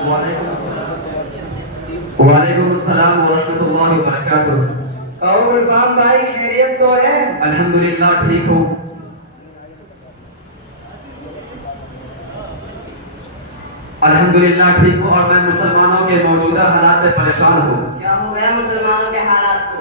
वालेकुम अस्सलाम व रहमतुल्लाहि व बरकातुहू। कहो गुलफाम भाई, खैरियत तो है? अल्हम्दुलिल्लाह ठीक हूँ। अल्हम्दुलिल्लाह ठीक हूँ और मैं मुसलमानों के मौजूदा हालात से परेशान हूँ। क्या हो गया मुसलमानों के हालात को?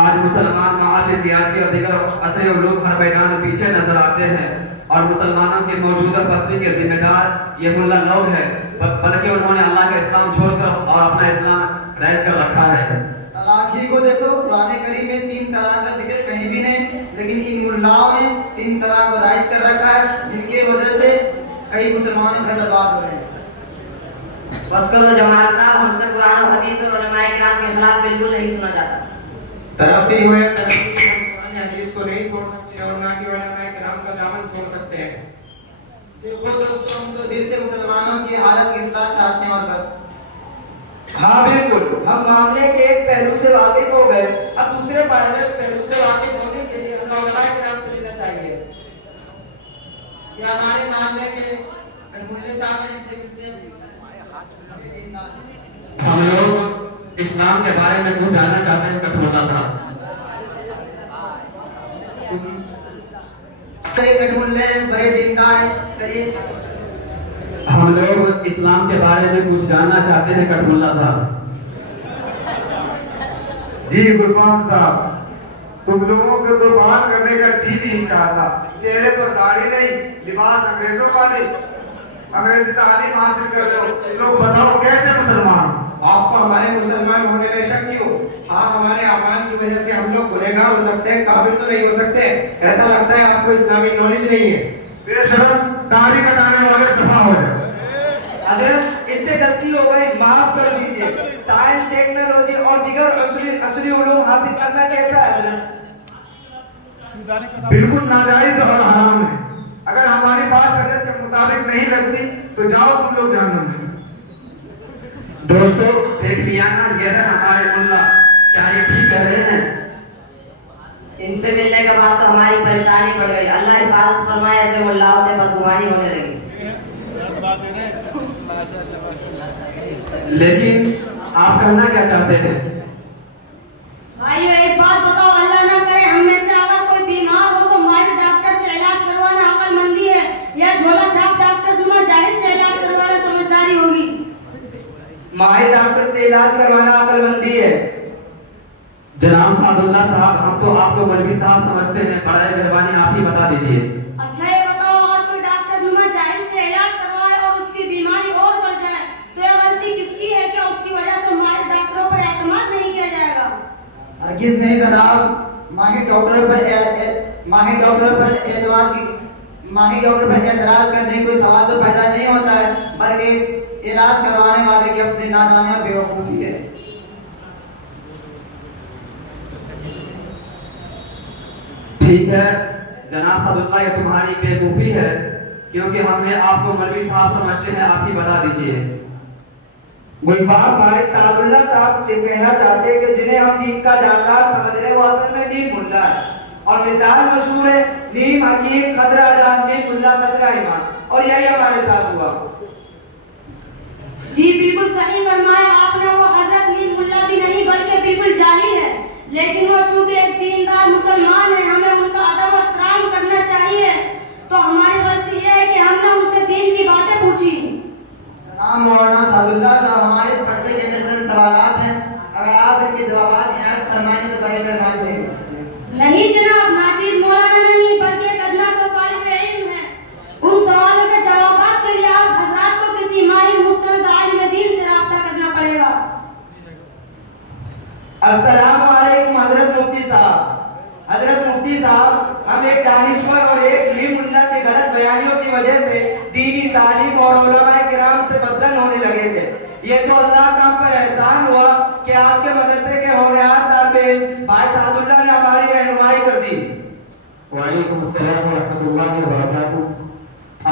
आज मुसलमान माशी, सियासी और दीगर असरे उलूम हर मैदान में पीछे नजर आते हैं और मुसलमानों की मौजूदा पस्ती के जिम्मेदार ये मुल्ला लोग हैं, बल्कि उन्होंने अल्लाह का इस्लाम छोड़कर और अपना इस्लाम राइज कर रखा है। तलाक ही को देखो, कुरान करीम में 3 तलाक का जिक्र कहीं भी नहीं, लेकिन इन मुल्लाओं ने 3 तलाक को राइज कर रखा है, जिनके वजह से कई मुसलमान घर बर्बाद हो रहे हैं। बस करो जमाल साहब, हमसे कुरान और हदीस और उलमाए किराम के खिलाफ बिल्कुल नहीं सुना जाता। तरक्की हो या तरक्की, हम कुरान हदीस को नहीं छोड़ सकते और ना कि उलमाए किराम का दामन छोड़ सकते हैं। देखो दोस्तों, हम तो दिल से मुसलमानों की हालत की इस्लाह चाहते हैं और बस। हाँ बिल्कुल, हम मामले के एक पहलू से वाकिफ हो गए, अब दूसरे पहलू से वाकिफ होने के लिए हमें उलमाए किराम से लेना चाहिए कि हमारे मामले के मुल्ले साहब हैं, हम लोग इस्लाम के बारे में कुछ जानना चाहते हैं। कठोला था कठमुल्ले बड़े दीनदार हैं, करीब हम लोग इस्लाम के बारे में कुछ जानना चाहते हैं कठमुल्ला साहब। जी गुलफाम साहब, तुम लोगों को तो बात करने का जी नहीं चाहता। चेहरे पर दाढ़ी नहीं, लिबास अंग्रेजों वाली, अंग्रेजी तालीम हासिल कर लो। लोग बताओ कैसे मुसलमान? आपको हमारे मुसलमान होने में शक क्यों? हाँ, हमारे अमाल की वजह से हम लोग गुनहगार हो सकते हैं, काबिल तो नहीं हो सकते। ऐसा लगता है आपको इस्लामी नॉलेज नहीं है। बेशरम, दाढ़ी कटाने वाले दफा हो जाए। हजरत, इससे गलती हो गई, माफ कर दीजिए। साइंस, टेक्नोलॉजी और दीगर असली उलूम हासिल करना कैसा है हजरत? बिल्कुल नाजायज और हराम है। अगर हमारी बात शरीयत के मुताबिक नहीं लगती तो जाओ तुम लोग जहन्नम में। दोस्तों देख लिया ना, ये है हमारे मुल्ला, क्या ये ठीक कर रहे हैं? इनसे मिलने के बाद तो हमारी परेशानी बढ़ गई। अल्लाह हिफाजत फरमाए, ऐसे मुल्लाओं से बदगुमानी होने लगी। लेकिन आप करना क्या चाहते हैं? भाइयों, एक बात बताओ, अल्लाह ना करे हम में से अगर कोई बीमार हो तो माहिर डॉक्टर से इलाज करवाना अक्लमंदी है या झोला छाप डॉक्टर नुमा जाहिल से इलाज करवाना समझदारी होगी? माहिर डॉक्टर से इलाज करवाना अक्लमंदी है। जनाब सादुल्लाह साहब, हम तो आपको मौलवी साहब समझते हैं, बड़ा मेहरबानी आप ही बता दीजिए। अच्छा ये बताओ, अगर कोई डॉक्टर नुमा जाहिल से इलाज करवाए और उसकी बीमारी और बढ़ जाए तो यह गलती किसकी है? क्या उसकी वजह से माहिर डॉक्टरों पर एतमाद नहीं किया जाएगा? हरगिज़ नहीं जनाब, माहिर डॉक्टर पर एतराज करने कोई सवाल तो पैदा नहीं होता है, बल्कि इलाज करवाने वाले की अपनी नादानी और बेवकूफ़ी है। ठीक है जनाब सादुल्लाह, ये तुम्हारी बेवकूफ़ी है, क्योंकि हमने आपको मौलवी साहब समझते हैं, आप ही बता दीजिए। गुलफाम भाई, सादुल्लाह साहब से कहना चाहते हैं कि जिन्हें हम दीन का जानकार समझ रहे हैं वो असल में दीन मुल्ला है, और मिसाल मशहूर है, नीम हकीम खतरा जान नीम मुल्ला खतरा ईमान, और यही हमारे साथ हुआ। जी बिल्कुल सही फरमाया आपने। वो हजरत नीम मुल्ला भी नहीं बल्कि बिल्कुल जाहिल है, लेकिन वो चूंकि एक दीनदार मुसलमान है, हमें उनका अदब और एहतराम करना चाहिए। तो हमारी गलती ये है कि हमने उनसे दीन की बातें पूछी। जनाब मौलाना सादुल्लाह साहब, हमारे पर्चे के अंदर सवालात हैं, अगर आप इनके जवाबात याद फरमाएंगे तो बड़ी मेहरबानी होगी। नहीं जनाब, नाचीज मौलाना नहीं बल्कि एक अदना सा तालिब इल्म है। उन सवालों के जवाबात के लिए आप हजरात को किसी माहिर मुस्तनद आलिम दीन से राब्ता करना पड़ेगा। अस्सलामु अलैकुम हजरत मुफ्ती साहब। हजरत मुफ्ती साहब, हम एक दानिश्वर और एक नीम मुल्ला के गलत बयानियों की वजह से दीनी तालीम और उलमाए किराम से बदजन होने लगे थे। ये तो अल्लाह का हम पर एहसान हुआ कि आपके मदरसे के होनहार तालिब इल्म भाई सादुल्लाह ने हमारी रहनुमाई कर दी। वालेकुम अस्सलाम व रहमतुल्लाहि व बरकातुहू।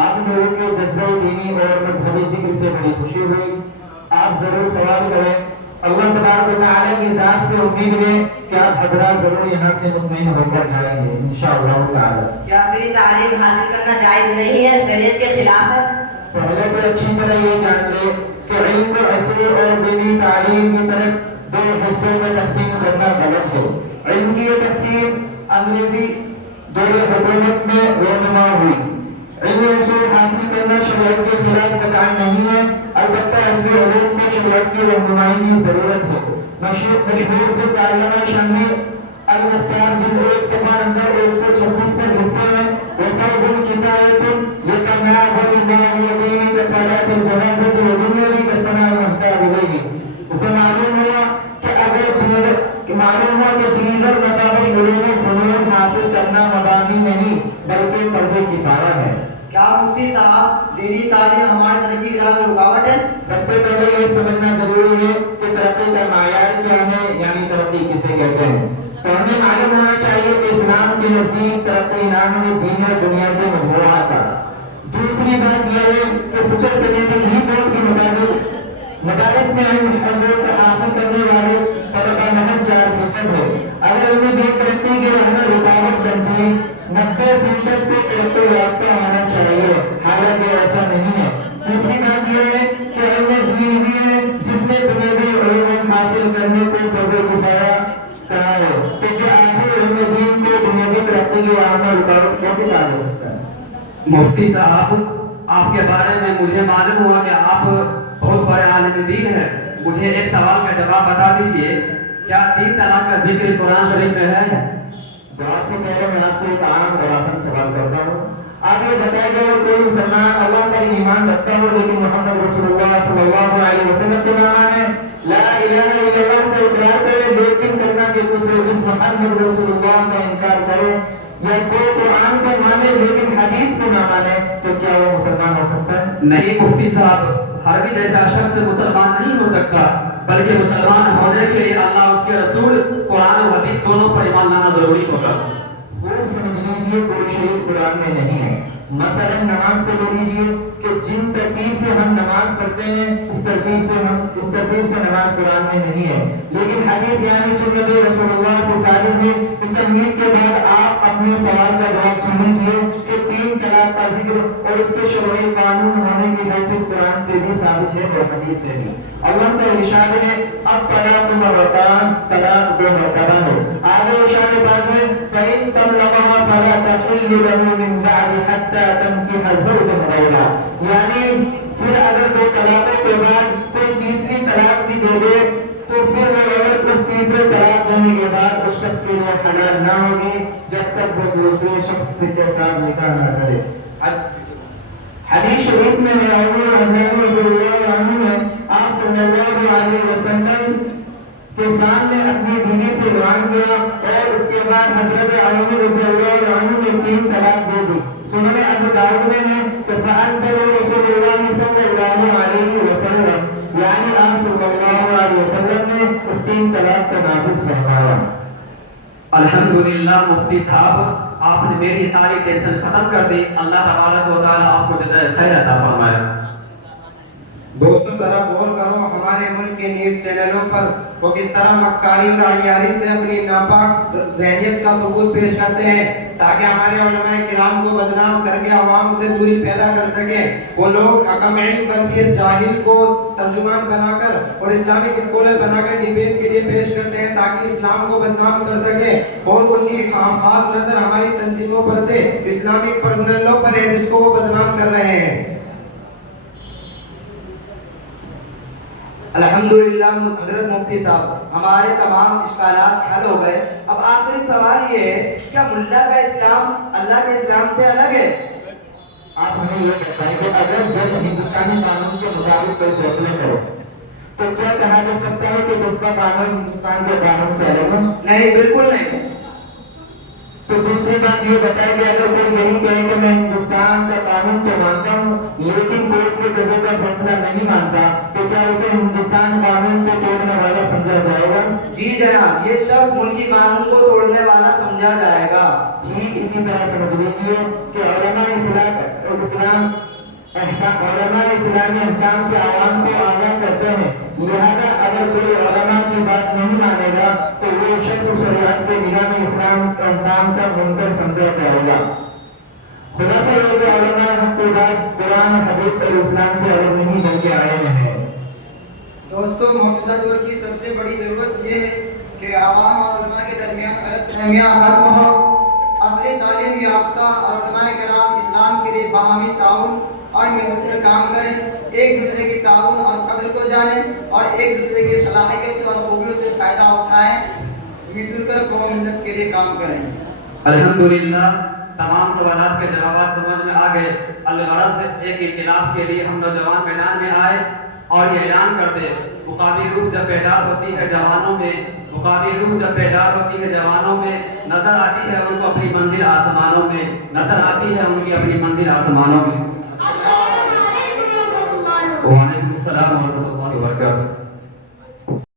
आप लोगों के जज्बे दीनी और मजहबी फिक्र से बड़ी खुशी हुई। आप जरूर सवाल करें। अल्लाह तबारक व तआला की ज़ात से उम्मीद है कि आप हज़रात जरूर यहाँ से मुतमईन होकर जाएंगे इंशाअल्लाह ताला। क्या सही तालीम हासिल करना जायज़ नहीं है, शरीयत के खिलाफ है? पहले तो अच्छी तरह ये जान ले कि حاصل اور دینی تعلیم کی طرف دو حصوں میں تقسیم کرنا غلط ہے۔ علم کی یہ تقسیم انگریزی دور حکومت میں رونما ہوئی۔ علمی اصول حاصل کرنا شریعت کے خلاف قطعا نہیں ہے، البتہ عصری علوم کو شریعت کی رہنمائی کی ضرورت ہے۔ مشہور فقہ علامہ شامی المختار جلد 1 صفحہ نمبر 126 میں لکھتے ہیں وفرض کفایۃ یتناول اللہ ودین کصلاۃ الجنازۃ ودنیوی کصلاۃ المحتاج الیہ۔ اسے معلوم ہوا کہ دیگر مطابق علوم و فنون حاصل کرنا مبانی نہیں بلکہ فرض کفایہ ہے۔ کیا مفتی صاحب دینی تعلیم ہمارے ترقی کی راہ میں رکاوٹ ہے؟ سب سے پہلے یہ سمجھنا ضروری ہے کہ ترقی کا معیار کیا ہے، یعنی ترقی کسے کہتے ہیں۔ تو ہمیں معلوم ہونا چاہیے کہ اسلام کے نزدیک ترقی نام ہے دین اور دنیا کے مجموعہ کا۔ دوسری بات یہ ہے کہ سچر کمیونٹی بورڈ کے مطابق مدارس میں علم حصول حاصل کرنے والے طبقہ محض 4% ہے۔ اگر علم کی ترقی کے راہ میں رکاوٹ بنتی 90% کو ترقی یافتہ ہونا چاہیے، حالانکہ ایسا نہیں ہے۔ تیسری بات یہ ہے کہ علم دین بھی ہے جس نے دنیاوی علوم حاصل کرنے کو فرض کفایہ کہا ہے، تو کیا آخر علم دین کو دنیاوی ترقی کی راہ میں رکاوٹ کیسے کہا جا سکتا ہے؟ مفتی صاحب، آپ کے بارے میں مجھے معلوم ہوا کہ آپ بہت بڑے عالم دین ہیں۔ مجھے ایک سوال کا جواب بتا دیجئے، کیا 3 طلاق کا ذکر قرآن شریف میں ہے؟ جواب سے پہلے میں آپ سے ایک عام اور آسان سوال کرتا ہوں۔ آپ یہ بتائیں کہ اگر کوئی مسلمان اللہ پر ایمان رکھتا ہو لیکن محمد رسول اللہ صلی اللہ علیہ وسلم کو نہ مانے، لا الہ الا اللہ کو اقرار کرے لیکن کلمہ کے دوسرے جس محمد رسول اللہ کا انکار کرے، یا کوئی قرآن کو مانے لیکن حدیث کو نہ مانے، تو کیا وہ مسلمان ہو سکتا ہے؟ نہیں مفتی صاحب، ہرگز ایسا شخص مسلمان نہیں ہو سکتا، بلکہ مسلمان ہونے کے لیے اللہ اس کے رسول قرآن و حدیث دونوں پر ایمان لانا ضروری ہوگا۔ خوب سمجھ لیجیے کوئی شریف قرآن میں نہیں ہے۔ مثلا نماز کو لے لیجیے کہ جن ترتیب سے ہم نماز پڑھتے ہیں اس ترتیب سے نماز قرآن میں نہیں ہے، لیکن حدیث یعنی سنت رسول اللہ سے ثابت ہے۔ اس تمہید کے بعد آپ اپنے سوال کا جواب سن لیجیے کہ 3 طلاق کا ذکر اور اس کے شرعی قانون ہونے کی حیثیت قرآن سے بھی ثابت ہے اور حدیث سے بھی۔ اللہ کا ارشاد ہے اب طلاق مرتان، طلاق 2 مرتبہ ہے۔ آگے ارشاد پاک ہے فَإِن طَلَّقَهَا فَلَا تَحِلُّ لَهُ مِن بَعْدِ حَتَّى تَنكِحَ زَوْجًا غَيْرَهُ، یعنی پھر اگر 2 طلاقوں کے بعد کوئی تیسری طلاق بھی دے دے تو پھر وہ عورت اس تیسرے طلاق دینے کے بعد اس شخص کے لیے حلال نہ ہوگی جب تک وہ دوسرے شخص کے ساتھ نکاح نہ کرے۔ حدیث شریف میں حضرت رسول اللہ عنہ نے آپ صلی اللہ علیہ وسلم کے سامنے اپنی بیوی سے اعلان کیا اور اس کے بعد حضرت علی رضی اللہ عنہ نے 3 طلاق دے دی۔ سنن ابو داؤد میں ہے کہ فأنزل رسول اللہ صلی اللہ علیہ وسلم، یعنی آپ صلی اللہ علیہ وسلم نے اس 3 طلاق کا نافذ فرمایا۔ الحمدللہ مفتی صاحب، آپ نے میری ساری ٹینشن ختم کر دی۔ اللہ تبارک و تعالیٰ آپ کو جزائے خیر عطا فرمائے۔ دوستو ذرا غور کرو ہمارے ملک کے نیوز چینلوں پر وہ کس طرح مکاری اور عیاری سے اپنی ناپاک ذہنیت کا ثبوت پیش کرتے ہیں تاکہ ہمارے علماء کرام کو بدنام کر کے عوام سے دوری پیدا کر سکیں۔ وہ لوگ کم علم بلکہ جاہل کو ترجمان بنا کر اور اسلامک اسکولر بنا کر ڈیبیٹ کے لیے پیش کرتے ہیں تاکہ اسلام کو بدنام کر سکیں، اور ان کی خاص نظر ہماری تنظیموں پر سے اسلامک پرسنلوں پر ہے جس کو وہ بدنام کر رہے ہیں۔ الحمدللہ حضرت مفتی صاحب، ہمارے تمام اشکالات حل ہو گئے۔ اب آخری سوال یہ ہے کیا ملا کا اسلام اللہ کے اسلام سے الگ ہے؟ آپ ہمیں یہ بتائیں کہ اگر جج ہندوستانی قانون کے مطابق کوئی فیصلے کرے تو کیا کہا جا سکتا ہے کہ جس کا قانون ہندوستان کے قانون سے الگ ہے؟ نہیں، بالکل نہیں۔ تو دوسری بات یہ بتائیں کہ اگر کوئی یہی کہے کہ میں ہندوستان کا قانون تو مانتا ہوں لیکن کورٹ کے ججوں کا فیصلہ نہیں مانتا، تو کیا اسے ہندوستان قانون کو توڑنے والا سمجھا جائے گا؟ جی جناب، یہ شخص ملکی قانون کو توڑنے والا سمجھا جائے گا۔ ٹھیک اسی طرح سمجھ لیجیے کہ علماء اسلامی احکام سے عوام کو آگاہ کرتے ہیں، لہذا اگر کوئی علماء کی بات نہیں مانے گا تو وہ شخص شریعت کے نگاہ میں اسلام احکام کا منکر سمجھا جائے گا۔ خلاصہ یہ کہ علماء حق کی بات قرآن، حدیث اور اسلام سے الگ نہیں بلکہ آئے ہیں۔ सबसे बड़ी ज़रूरत ये है कि आवाम और उलमा के दरमियान गलतफहमियाँ ख़त्म हो, असली तालीम याफ्ता और उलमा कराम इस्लाम के लिए बाहमी ताउन और मिलकर काम करें, एक दूसरे की ताउन और कदर को जानें और एक दूसरे की सलाहियत और खूबियों से फ़ायदा उठाएं, मिलजुल कर कौम मिलत के लिए काम करें। अल्हम्दुलिल्लाह, तमाम सवालात के जवाब समझ में आ गए। अलगरज से एक इनकलाब के लिए हम नौजवान मैदान में आए और ये ऐलान कर दे, मुकामी रूह जब बेदार होती है जवानों में, मुकामी रूह जब बेदार होती है जवानों में, नजर आती है उनको अपनी मंजिल आसमानों में, नजर आती है उनकी अपनी मंजिल आसमानों में। अस्सलामु अलैकुम व रहमतुल्लाहि व बरकातहू। वालेकुम अस्सलाम व रहमतुल्लाह।